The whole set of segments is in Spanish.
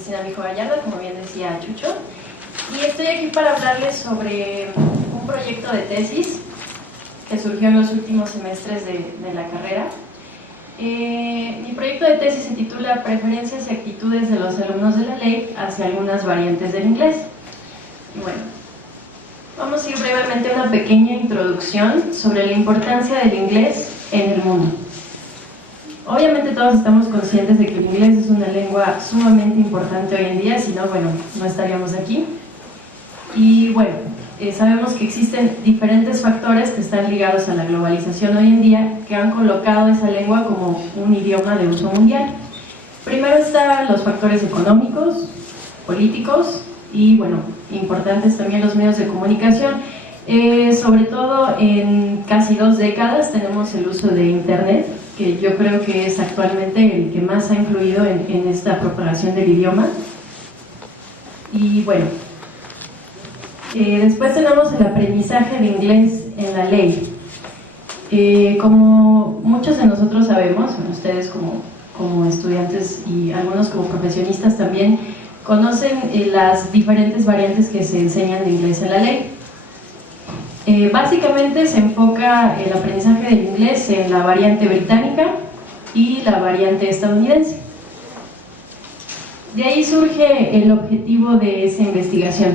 Cristina Mijo Gallardo, como bien decía Chucho, y estoy aquí para hablarles sobre un proyecto de tesis que surgió en los últimos semestres de la carrera. Mi proyecto de tesis se titula Preferencias y actitudes de los alumnos de la ley hacia algunas variantes del inglés. Y bueno, vamos a ir brevemente a una pequeña introducción sobre la importancia del inglés en el mundo. Obviamente todos estamos conscientes de que el inglés es una lengua sumamente importante hoy en día, si no, bueno, no estaríamos aquí. Y bueno, sabemos que existen diferentes factores que están ligados a la globalización hoy en día que han colocado esa lengua como un idioma de uso mundial. Primero están los factores económicos, políticos y, bueno, importantes también los medios de comunicación. Sobre todo en casi 2 décadas tenemos el uso de Internet, que yo creo que es actualmente el que más ha influido en esta propagación del idioma. Y bueno, después tenemos el aprendizaje de inglés en la ley. Como muchos de nosotros sabemos, ustedes como estudiantes y algunos como profesionistas también, conocen las diferentes variantes que se enseñan de inglés en la ley. Básicamente se enfoca el aprendizaje del inglés en la variante británica y la variante estadounidense. De ahí surge el objetivo de esa investigación,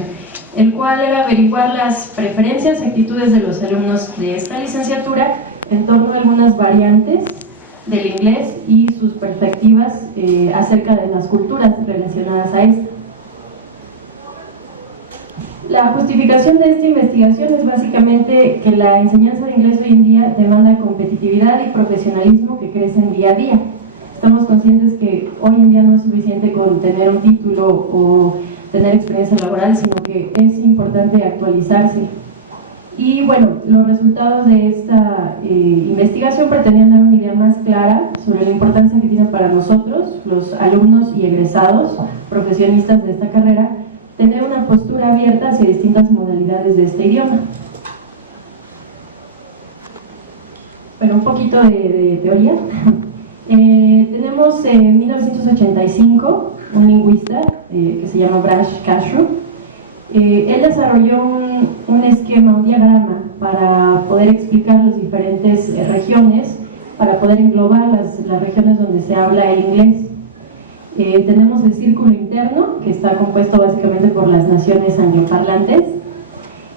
el cual era averiguar las preferencias y actitudes de los alumnos de esta licenciatura en torno a algunas variantes del inglés y sus perspectivas acerca de las culturas relacionadas a esto. La justificación de esta investigación es básicamente que la enseñanza de inglés hoy en día demanda competitividad y profesionalismo que crecen día a día. Estamos conscientes que hoy en día no es suficiente con tener un título o tener experiencia laboral, sino que es importante actualizarse. Y bueno, los resultados de esta investigación pretendían dar una idea más clara sobre la importancia que tiene para nosotros, los alumnos y egresados, profesionistas de esta carrera, tener una postura abierta hacia distintas modalidades de este idioma. Bueno, un poquito de teoría. Tenemos en 1985 un lingüista que se llama Brash Kashrut. Él desarrolló un esquema, un diagrama para poder explicar las diferentes regiones, para poder englobar las regiones donde se habla el inglés. Tenemos el círculo interno, que está compuesto básicamente por las naciones angloparlantes,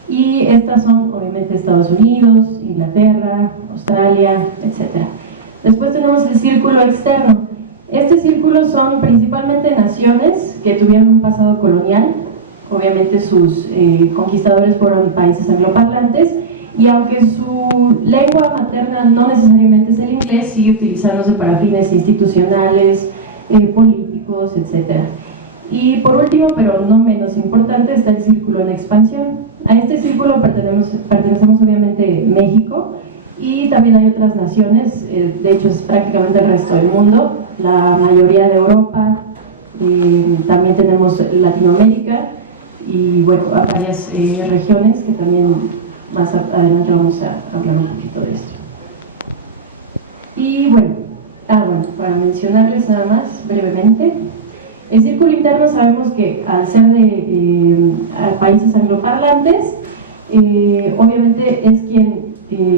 y estas son obviamente Estados Unidos, Inglaterra, Australia, etc. Después tenemos el círculo externo. Este círculo son principalmente naciones que tuvieron un pasado colonial. Obviamente sus conquistadores fueron países angloparlantes, y aunque su lengua materna no necesariamente es el inglés, sigue utilizándose para fines institucionales, políticos, etc. Y por último, pero no menos importante, está el círculo en expansión. A este círculo pertenecemos obviamente México, y también hay otras naciones, de hecho es prácticamente el resto del mundo, la mayoría de Europa, también tenemos Latinoamérica y bueno, varias regiones que también más adelante vamos a hablar un poquito de esto. Y bueno, para mencionarles nada más brevemente, el círculo interno sabemos que al ser de países angloparlantes, obviamente es quien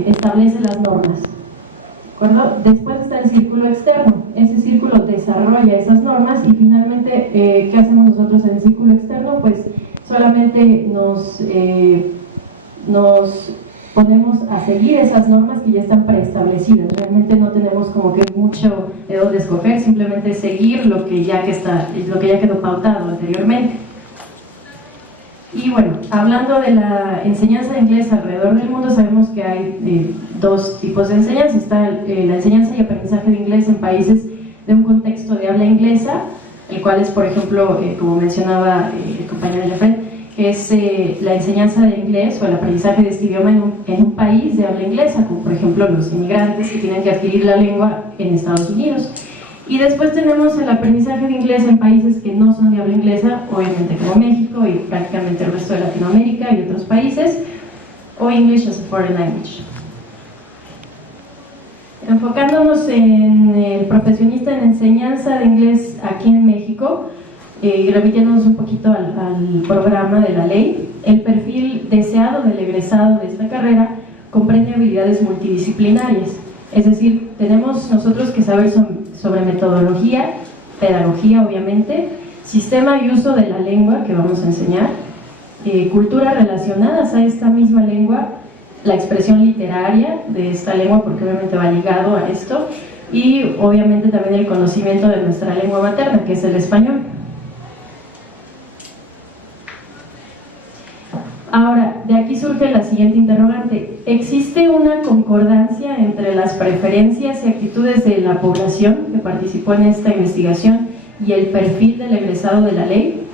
establece las normas, ¿de acuerdo? Después está el círculo externo. Ese círculo desarrolla esas normas y finalmente, ¿qué hacemos nosotros en el círculo externo? Pues solamente nos ponemos a seguir esas normas que ya están preestablecidas. Realmente no tenemos como que mucho de dónde escoger, simplemente seguir lo que ya quedó pautado anteriormente. Y bueno, hablando de la enseñanza de inglés alrededor del mundo, sabemos que hay 2 tipos de enseñanza. Está la enseñanza y aprendizaje de inglés en países de un contexto de habla inglesa, el cual es, por ejemplo, como mencionaba el compañero Jeffrey, que es la enseñanza de inglés o el aprendizaje de este idioma en un país de habla inglesa, como por ejemplo los inmigrantes que tienen que adquirir la lengua en Estados Unidos. Y después tenemos el aprendizaje de inglés en países que no son de habla inglesa, obviamente como México y prácticamente el resto de Latinoamérica y otros países, o English as a Foreign Language. Enfocándonos en el profesionista en enseñanza de inglés aquí en México, y remitiéndonos un poquito al programa de la ley, el perfil deseado del egresado de esta carrera comprende habilidades multidisciplinarias, es decir, tenemos nosotros que saber sobre metodología, pedagogía obviamente, sistema y uso de la lengua que vamos a enseñar, culturas relacionadas a esta misma lengua, la expresión literaria de esta lengua porque obviamente va ligado a esto, y obviamente también el conocimiento de nuestra lengua materna, que es el español. Ahora, de aquí surge la siguiente interrogante. ¿Existe una concordancia entre las preferencias y actitudes de la población que participó en esta investigación y el perfil del egresado de la ley?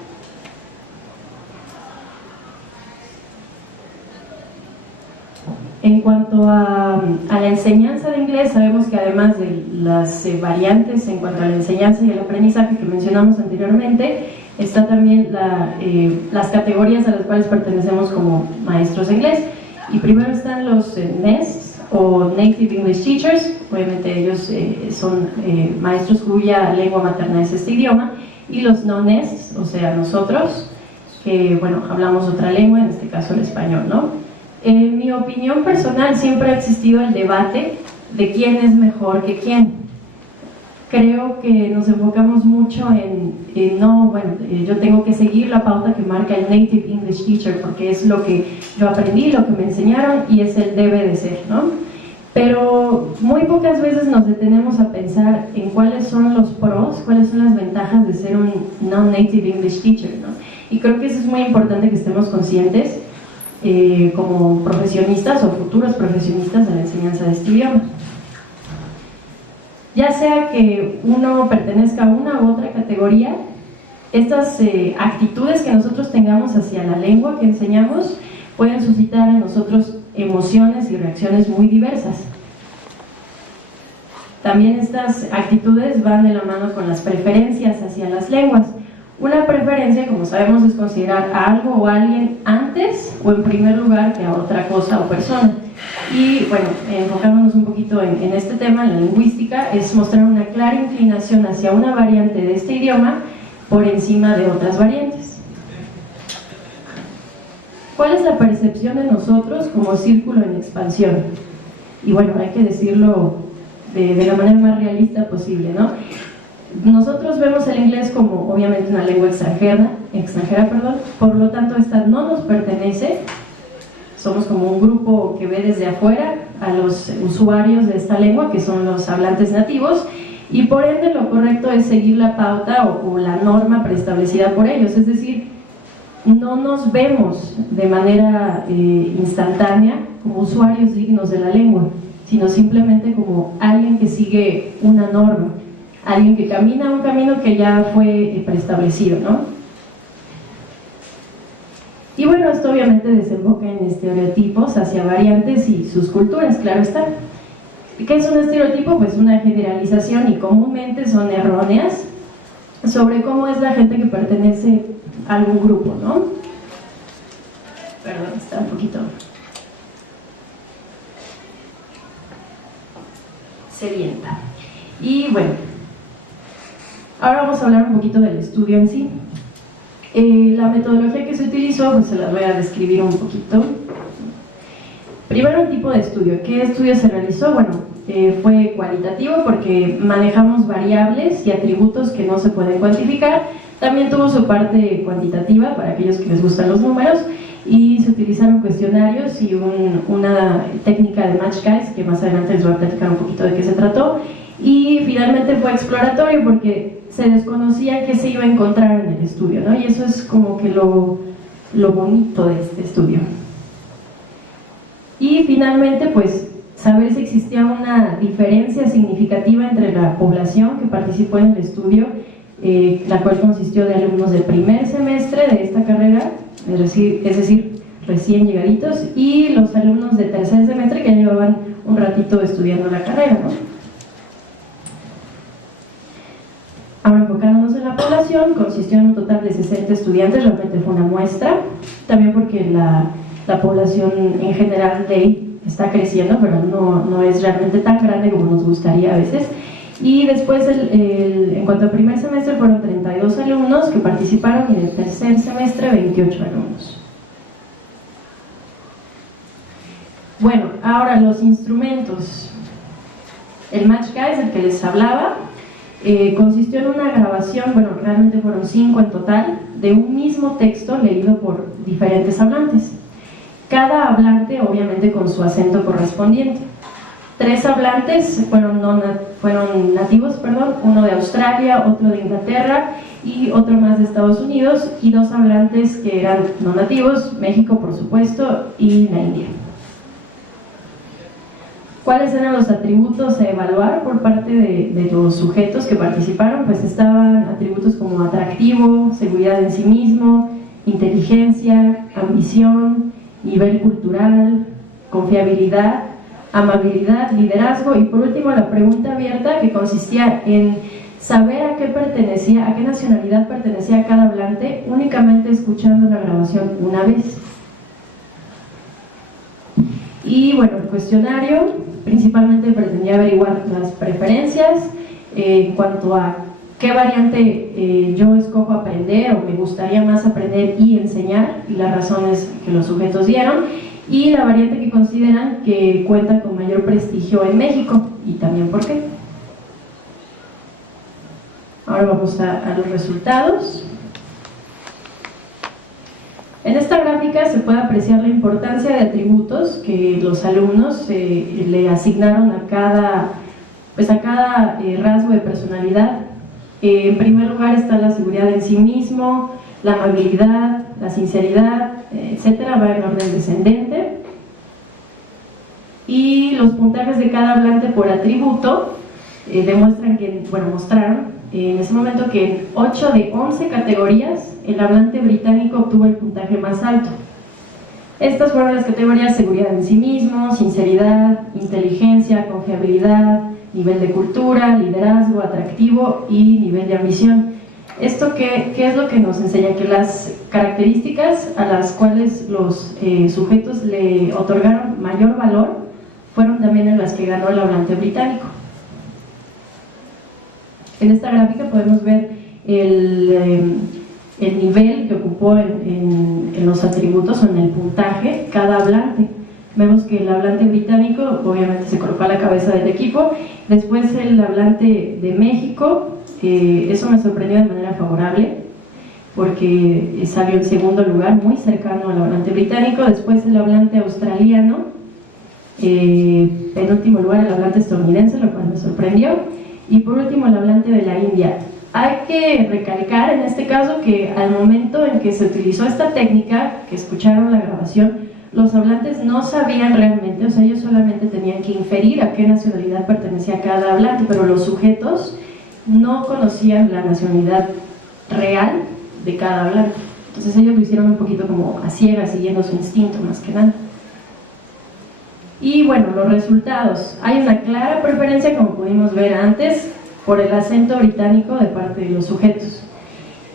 En cuanto a la enseñanza de inglés, sabemos que además de las variantes en cuanto a la enseñanza y el aprendizaje que mencionamos anteriormente, está también las categorías a las cuales pertenecemos como maestros de inglés. Y primero están los NESTs o Native English Teachers, obviamente ellos son maestros cuya lengua materna es este idioma, y los no-NESTs, o sea nosotros, que bueno, hablamos otra lengua, en este caso el español, ¿no? En mi opinión personal siempre ha existido el debate de quién es mejor que quién. Creo que nos enfocamos mucho en no, bueno, yo tengo que seguir la pauta que marca el Native English Teacher porque es lo que yo aprendí, lo que me enseñaron y es el debe de ser, ¿no? Pero muy pocas veces nos detenemos a pensar en cuáles son los pros, cuáles son las ventajas de ser un non-Native English Teacher, ¿no? Y creo que eso es muy importante que estemos conscientes como profesionistas o futuros profesionistas de la enseñanza de este idioma. Ya sea que uno pertenezca a una u otra categoría, estas actitudes que nosotros tengamos hacia la lengua que enseñamos pueden suscitar en nosotros emociones y reacciones muy diversas. También estas actitudes van de la mano con las preferencias hacia las lenguas. Una preferencia, como sabemos, es considerar a algo o a alguien antes o en primer lugar que a otra cosa o persona. Y bueno, enfocándonos un poquito en este tema, en la lingüística, es mostrar una clara inclinación hacia una variante de este idioma por encima de otras variantes. ¿Cuál es la percepción de nosotros como círculo en expansión? Y bueno, hay que decirlo de la manera más realista posible, ¿no? Nosotros vemos el inglés como obviamente una lengua extranjera, por lo tanto esta no nos pertenece, somos como un grupo que ve desde afuera a los usuarios de esta lengua, que son los hablantes nativos, y por ende lo correcto es seguir la pauta o la norma preestablecida por ellos, es decir, no nos vemos de manera instantánea como usuarios dignos de la lengua, sino simplemente como alguien que sigue una norma, alguien que camina un camino que ya fue preestablecido, ¿no? Y bueno, esto obviamente desemboca en estereotipos hacia variantes y sus culturas, claro está. ¿Qué es un estereotipo? Pues una generalización y comúnmente son erróneas sobre cómo es la gente que pertenece a algún grupo, ¿no? Perdón, está un poquito sedienta. Y bueno, ahora vamos a hablar un poquito del estudio en sí. La metodología que se utilizó, pues se las voy a describir un poquito. Primero, un tipo de estudio. ¿Qué estudio se realizó? Bueno, fue cualitativo porque manejamos variables y atributos que no se pueden cuantificar. También tuvo su parte cuantitativa para aquellos que les gustan los números y se utilizaron cuestionarios y una técnica de match guides que más adelante les voy a platicar un poquito de qué se trató. Y finalmente fue exploratorio porque se desconocía qué se iba a encontrar en el estudio, ¿no? Y eso es como que lo bonito de este estudio. Y finalmente, pues, saber si existía una diferencia significativa entre la población que participó en el estudio, la cual consistió de alumnos del primer semestre de esta carrera, es decir, recién llegaditos, y los alumnos de tercer semestre que ya llevaban un ratito estudiando la carrera, ¿no? Ahora, enfocándonos en la población, consistió en un total de 60 estudiantes, realmente fue una muestra, también porque la población en general de ahí está creciendo, pero no es realmente tan grande como nos gustaría a veces. Y después, en cuanto al primer semestre, fueron 32 alumnos que participaron, y en el tercer semestre 28 alumnos. Bueno, ahora los instrumentos. El Match-K es el que les hablaba. Consistió en una grabación, bueno, realmente fueron 5 en total, de un mismo texto leído por diferentes hablantes. Cada hablante, obviamente, con su acento correspondiente. 3 hablantes fueron nativos, uno de Australia, otro de Inglaterra y otro más de Estados Unidos, y 2 hablantes que eran no nativos, México, por supuesto, y la India. ¿Cuáles eran los atributos a evaluar por parte de los sujetos que participaron? Pues estaban atributos como atractivo, seguridad en sí mismo, inteligencia, ambición, nivel cultural, confiabilidad, amabilidad, liderazgo, y por último la pregunta abierta, que consistía en saber a qué nacionalidad pertenecía cada hablante, únicamente escuchando la grabación una vez. Y bueno, el cuestionario principalmente pretendía averiguar las preferencias en cuanto a qué variante yo escojo aprender o me gustaría más aprender y enseñar, y las razones que los sujetos dieron, y la variante que consideran que cuenta con mayor prestigio en México, y también por qué. Ahora vamos a los resultados. En esta gráfica se puede apreciar la importancia de atributos que los alumnos le asignaron a cada rasgo de personalidad. En primer lugar está la seguridad en sí mismo, la amabilidad, la sinceridad, etcétera, va en orden descendente. Y los puntajes de cada hablante por atributo demuestran que, mostraron en ese momento que en 8 de 11 categorías el hablante británico obtuvo el puntaje más alto. Estas fueron las categorías: seguridad en sí mismo, sinceridad, inteligencia, confiabilidad, nivel de cultura, liderazgo, atractivo y nivel de ambición. ¿Esto qué es lo que nos enseña? Que las características a las cuales los sujetos le otorgaron mayor valor fueron también en las que ganó el hablante británico. En esta gráfica podemos ver el nivel que ocupó en los atributos o en el puntaje cada hablante. Vemos que el hablante británico obviamente se colocó a la cabeza del equipo, después el hablante de México, eso me sorprendió de manera favorable porque salió en segundo lugar, muy cercano al hablante británico, después el hablante australiano, penúltimo lugar el hablante estadounidense, lo cual me sorprendió, y por último el hablante de la India. Hay que recalcar en este caso que al momento en que se utilizó esta técnica, que escucharon la grabación, los hablantes no sabían realmente, o sea, ellos solamente tenían que inferir a qué nacionalidad pertenecía cada hablante, pero los sujetos no conocían la nacionalidad real de cada hablante. Entonces ellos lo hicieron un poquito como a ciegas, siguiendo su instinto más que nada. Y bueno, los resultados. Hay una clara preferencia, como pudimos ver antes, por el acento británico de parte de los sujetos.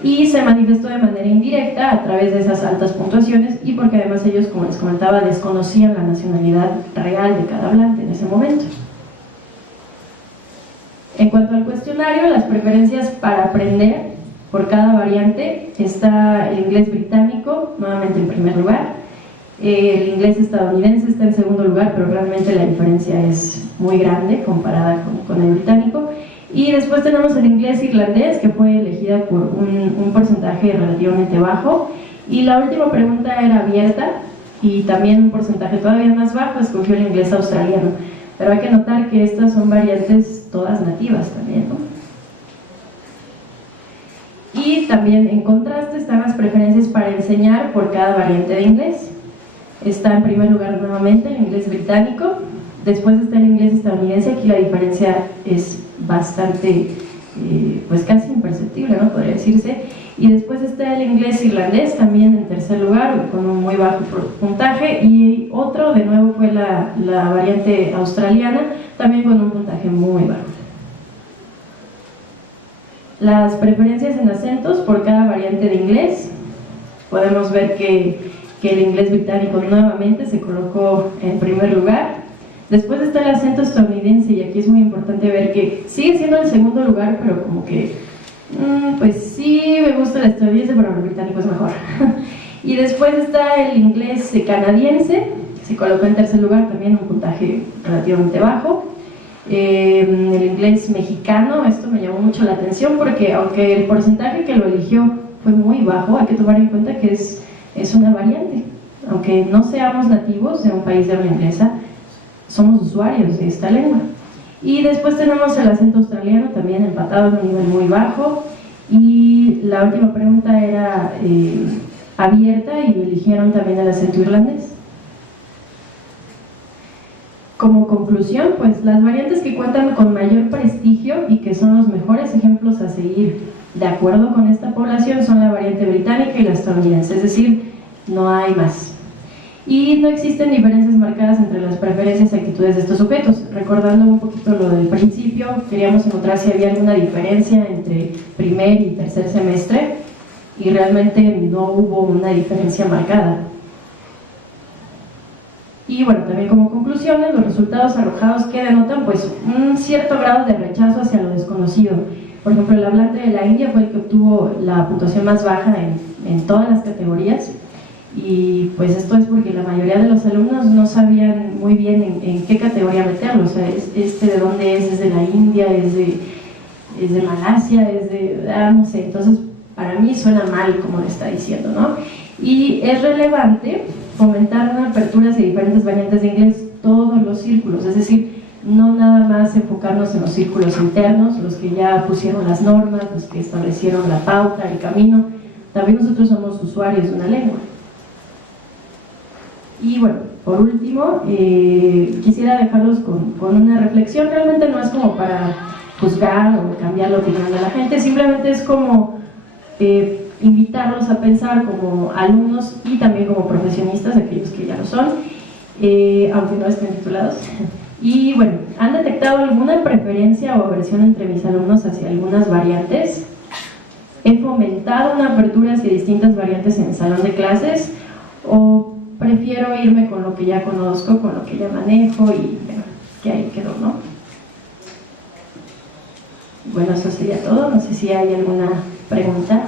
Y se manifestó de manera indirecta a través de esas altas puntuaciones, y porque además ellos, como les comentaba, desconocían la nacionalidad real de cada hablante en ese momento. En cuanto al cuestionario, las preferencias para aprender por cada variante está el inglés británico, nuevamente en primer lugar, el inglés estadounidense está en segundo lugar, pero realmente la diferencia es muy grande comparada con el británico. Y después tenemos el inglés irlandés, que fue elegida por un porcentaje relativamente bajo. Y la última pregunta era abierta, y también un porcentaje todavía más bajo escogió el inglés australiano. Pero hay que notar que estas son variantes todas nativas también, ¿no? Y también en contraste están las preferencias para enseñar por cada variante de inglés. Está en primer lugar nuevamente el inglés británico, después está el inglés estadounidense. Aquí la diferencia es bastante, pues casi imperceptible, ¿no? Podría decirse. Y después está el inglés irlandés, también en tercer lugar, con un muy bajo puntaje. Y otro, de nuevo, fue la variante australiana, también con un puntaje muy bajo. Las preferencias en acentos por cada variante de inglés. Podemos ver que el inglés británico nuevamente se colocó en primer lugar, Después está el acento estadounidense, y aquí es muy importante ver que sigue siendo el segundo lugar, pero como que, pues sí, me gusta el estadounidense, pero el británico es mejor. Y después está el inglés canadiense, que se colocó en tercer lugar, también un puntaje relativamente bajo. El inglés mexicano, esto me llamó mucho la atención porque aunque el porcentaje que lo eligió fue muy bajo, hay que tomar en cuenta que es una variante. Aunque no seamos nativos de un país de habla inglesa, somos usuarios de esta lengua. Y después tenemos el acento australiano, también empatado en un nivel muy bajo. Y la última pregunta era abierta, y eligieron también el acento irlandés. Como conclusión, pues las variantes que cuentan con mayor prestigio y que son los mejores ejemplos a seguir de acuerdo con esta población son la variante británica y la estadounidense, es decir, no hay más. Y no existen diferencias marcadas entre las preferencias y actitudes de estos sujetos. Recordando un poquito lo del principio, queríamos encontrar si había alguna diferencia entre primer y tercer semestre, y realmente no hubo una diferencia marcada. Y bueno, también como conclusiones, los resultados arrojados que denotan pues un cierto grado de rechazo hacia lo desconocido. Por ejemplo, el hablante de la India fue el que obtuvo la puntuación más baja en todas las categorías, y pues esto es porque la mayoría de los alumnos no sabían muy bien en qué categoría meterlo. O sea, de dónde es de la India, es de Malasia, no sé. Entonces para mí suena mal como le está diciendo, ¿no? Y es relevante fomentar una apertura hacia diferentes variantes de inglés, todos los círculos, es decir, no nada más enfocarnos en los círculos internos, los que ya pusieron las normas, los que establecieron la pauta, el camino. También nosotros somos usuarios de una lengua. Y bueno, por último, quisiera dejarlos con una reflexión. Realmente no es como para juzgar o cambiar la opinión de la gente, simplemente es como invitarlos a pensar como alumnos y también como profesionistas, aquellos que ya lo son, aunque no estén titulados. Y bueno, ¿han detectado alguna preferencia o aversión entre mis alumnos hacia algunas variantes? ¿He fomentado una apertura hacia distintas variantes en el salón de clases? ¿O prefiero irme con lo que ya conozco, con lo que ya manejo y bueno, que ahí quedó, ¿no? Bueno, eso sería todo. No sé si hay alguna pregunta.